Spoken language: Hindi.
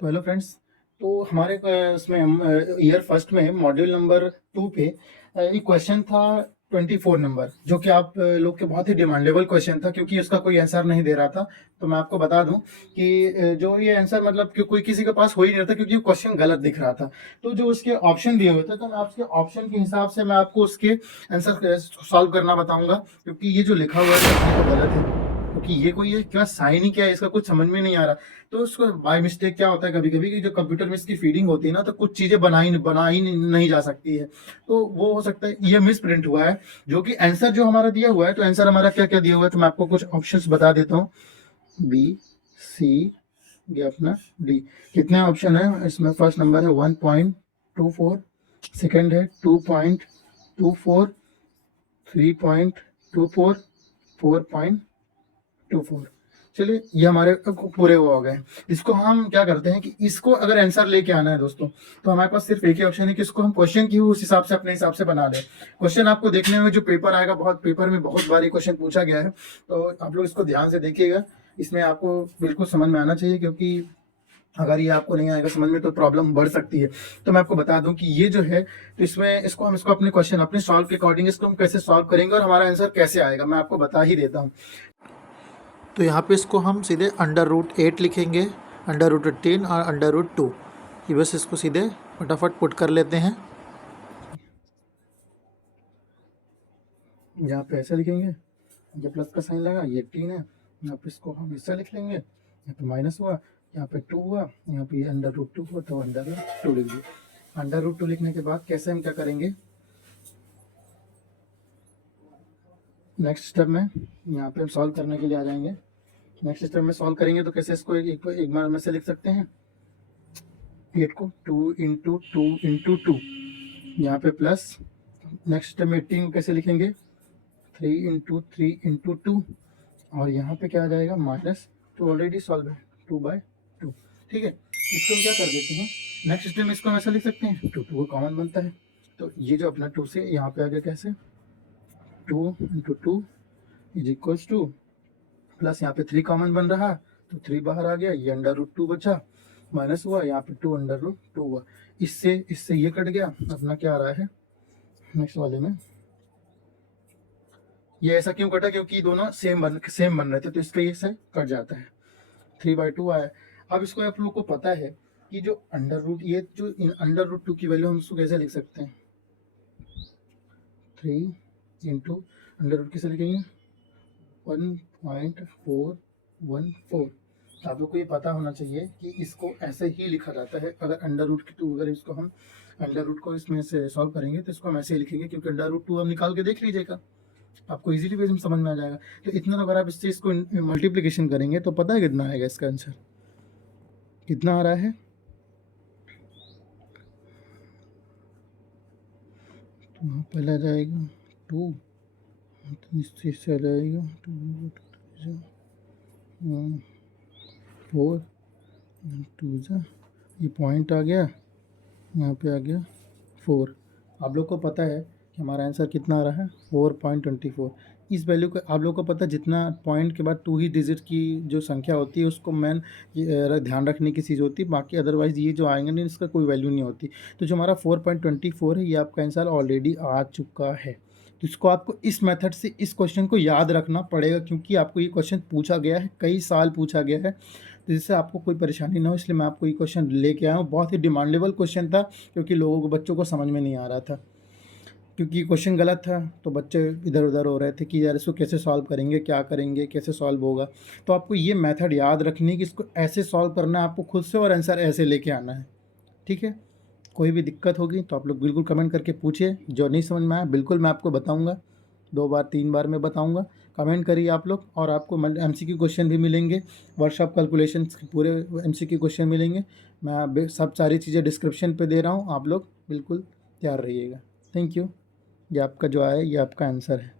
तो हेलो फ्रेंड्स। तो हमारे इसमें हम ईयर फर्स्ट में मॉड्यूल नंबर 2 पे एक क्वेश्चन था 24 नंबर, जो कि आप लोग के बहुत ही डिमांडेबल क्वेश्चन था क्योंकि उसका कोई आंसर नहीं दे रहा था। तो मैं आपको बता दूं कि जो ये आंसर मतलब कि कोई किसी के पास हो ही नहीं रहा था क्योंकि क्वेश्चन गलत दिख रहा था। तो जो उसके ऑप्शन दिए हुए थे तो मैं आपके ऑप्शन के हिसाब से मैं आपको उसके आंसर सॉल्व करना बताऊंगा, क्योंकि ये जो लिखा हुआ है वो गलत है। क्योंकि ये कोई ये क्या साइन ही क्या है, इसका कुछ समझ में नहीं आ रहा। तो उसको बाय मिस्टेक क्या होता है कभी कभी कि जो कंप्यूटर में इसकी फीडिंग होती है ना, तो कुछ चीजें बनाई नहीं जा सकती है। तो वो हो सकता है ये मिस प्रिंट हुआ है, जो कि आंसर जो हमारा दिया हुआ है। तो आंसर हमारा क्या क्या दिया हुआ है, तो मैं आपको कुछ ऑप्शंस बता देता हूँ। बी, सी, ये अपना डी। कितने ऑप्शन है इसमें? फर्स्ट नंबर है 1.24, सेकंड है 2.24, 3.24, 4.24। चलिए ये हमारे पूरे वो हो गए। इसको हम क्या करते हैं कि इसको अगर आंसर लेके आना है दोस्तों, तो हमारे पास सिर्फ एक ही ऑप्शन है कि इसको हम क्वेश्चन की उस हिसाब से अपने हिसाब से बना दें। क्वेश्चन आपको देखने में जो पेपर आएगा, बहुत पेपर में बहुत बारी क्वेश्चन पूछा गया है, तो आप लोग इसको ध्यान से देखिएगा। इसमें आपको बिल्कुल समझ में आना चाहिए, क्योंकि अगर ये आपको नहीं आएगा समझ में तो प्रॉब्लम बढ़ सकती है। तो मैं आपको बता दूं कि ये जो है, तो इसमें इसको अपने क्वेश्चन अपने सॉल्व के अकॉर्डिंग इसको हम कैसे सॉल्व करेंगे और हमारा आंसर कैसे आएगा, मैं आपको बता ही देता हूँ। तो यहाँ पे इसको हम सीधे √8 लिखेंगे, √10 और √2। ये बस इसको सीधे फटाफट पुट कर लेते हैं। यहाँ पे ऐसे लिखेंगे, ये प्लस का साइन लगा, ये 3 है, यहाँ पे इसको हम ऐसा लिख लेंगे, यहाँ पे माइनस हुआ, यहाँ पे 2 हुआ, यहाँ पे √2 हुआ, तो √2 लिख दिए। √2 लिखने के बाद कैसे हम क्या करेंगे, नेक्स्ट स्टेप में यहाँ पे हम सॉल्व करने के लिए आ जाएंगे। नेक्स्ट स्टेप में सॉल्व करेंगे तो कैसे इसको एक बार में से लिख सकते हैं। 8 को 2 इंटू 2 इंटू 2, यहाँ पे प्लस। नेक्स्ट स्टेप में 18 को कैसे लिखेंगे, 3 इंटू 3 इंटू 2, और यहाँ पे क्या आ जाएगा माइनस। तो ऑलरेडी सॉल्व है 2/2। ठीक है, इसको हम क्या कर देते हैं, नेक्स्ट स्टेप में इसको हम ऐसा लिख सकते हैं, 2 को कॉमन बनता है, तो ये जो अपना 2 से यहाँ पे आ गया कैसे, 2 into 2 is equals to, plus यहाँ पे 3 कॉमन बन रहा, तो 3 बाहर आ गया, ये √2 बचा, माइनस हुआ, यहाँ पे 2 √2 हुआ। इससे इससे ये कट गया, अपना क्या आ रहा है नेक्स्ट वाले में। ये ऐसा क्यों कटा, क्योंकि दोनों सेम बन रहे थे, तो इसका ये से कट जाता है, 3/2 आया। अब इसको आप लोग को पता है कि जो ये जो √2 की वैल्यू हम इसको कैसे लिख सकते हैं, 3 इंटू √, कैसे लिखेंगे, 1.414। आप लोग को ये पता होना चाहिए कि इसको ऐसे ही लिखा जाता है। अगर √2, अगर इसको हम √, को इसमें से सॉल्व करेंगे तो इसको हम ऐसे ही लिखेंगे, क्योंकि √2 हम निकाल के देख लीजिएगा, आपको इजीली बेस में समझ में आ जाएगा। तो इतना तो अगर आप इससे इसको मल्टीप्लिकेशन करेंगे तो पता है कितना आएगा, इसका आंसर कितना आ रहा है, तो वहाँ पहले आ जाएगा 2, तो इससे आ जाएगा 2 4 2 ये पॉइंट आ गया, यहाँ पे आ गया 4। आप लोग को पता है कि हमारा आंसर कितना आ रहा है, 4.24। इस वैल्यू को आप लोग को पता है, जितना पॉइंट के बाद 2 ही डिजिट की जो संख्या होती है उसको मेन ध्यान रखने की चीज़ होती है, बाकी अदरवाइज़ ये जो आएंगे नहीं इसका कोई वैल्यू नहीं होती। तो जो हमारा 4.24 है, ये आपका आंसर ऑलरेडी आ चुका है। तो इसको आपको इस मेथड से इस क्वेश्चन को याद रखना पड़ेगा, क्योंकि आपको ये क्वेश्चन पूछा गया है, कई साल पूछा गया है, तो जिससे आपको कोई परेशानी ना हो, इसलिए मैं आपको ये क्वेश्चन लेके आया हूँ। बहुत ही डिमांडेबल क्वेश्चन था, क्योंकि लोगों को, बच्चों को समझ में नहीं आ रहा था, क्योंकि क्वेश्चन गलत था, तो बच्चे इधर उधर हो रहे थे कि यार इसको कैसे सॉल्व करेंगे, क्या करेंगे, कैसे सॉल्व होगा। तो आपको ये मेथड याद रखनी है कि इसको ऐसे सॉल्व करना है आपको खुद से, और आंसर ऐसे लेके आना है। ठीक है, कोई भी दिक्कत होगी तो आप लोग बिल्कुल कमेंट करके पूछिए, जो नहीं समझ में आया बिल्कुल मैं आपको बताऊँगा, 2 बार 3 बार मैं बताऊँगा। कमेंट करिए आप लोग, और आपको MCQ क्वेश्चन भी मिलेंगे, वर्कशॉप कैलकुलेशन के पूरे MCQ क्वेश्चन मिलेंगे। मैं सब सारी चीज़ें डिस्क्रिप्शन पे दे रहा हूँ, आप लोग बिल्कुल तैयार रहिएगा। Thank you. ये आपका जो आया ये आपका आंसर है।